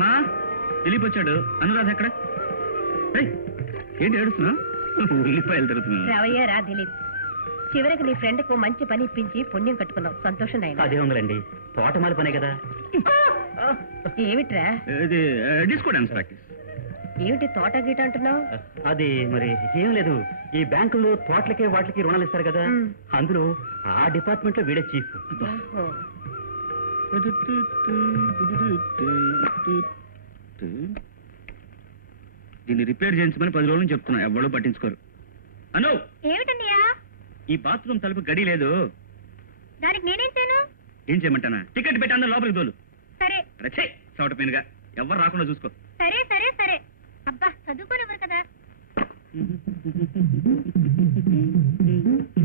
మా? దిలీప్ వచ్చాడు అనురాధ ఎక్కడ? ఏంటి ఏడుస్తున్నా? ఉల్లిపాయలు తిరుగుతున్నా. రావయ్య రా దిలీప్. చివరికి నీ ఫ్రెండ్కు మంచి పని ఇప్పించి పుణ్యం కట్టుకున్నావు. సంతోషం నాయనా. అదే ఉందిలేండి తోటమాలి పనే కదా. ఏమిట్రా? ఇది డిస్కో డాన్స్ ప్రాక్టీస్. ఏమిటి తోట గీట అంటున్నావు? అది మరి ఏం లేదు. ఈ బ్యాంకుల్లో తోటలకి వాటికి రుణాలు ఇస్తారు కదా. అందులో ఆ డిపార్ట్మెంట్లో వీడే చీఫ్. దీన్ని రిపేర్ చేయించమని పది రోజుల నుంచి చెప్తున్నా ఎవరు పట్టించుకోరు? అను ఏమిటన్నయ్యా ఈ బాత్రూమ్ తలుపు గడి లేదు. దానికి నేనేం చేయను? ఏం చేయమంటానా? టికెట్ పెట్టాను లోపలికి తోలు. సరే. రచ్చే చవట పెనుగా. ఎవరు రాకుండా చూసుకో. సరే సరే సరే. అబ్బా చదువుకోనివ్వరు కదా.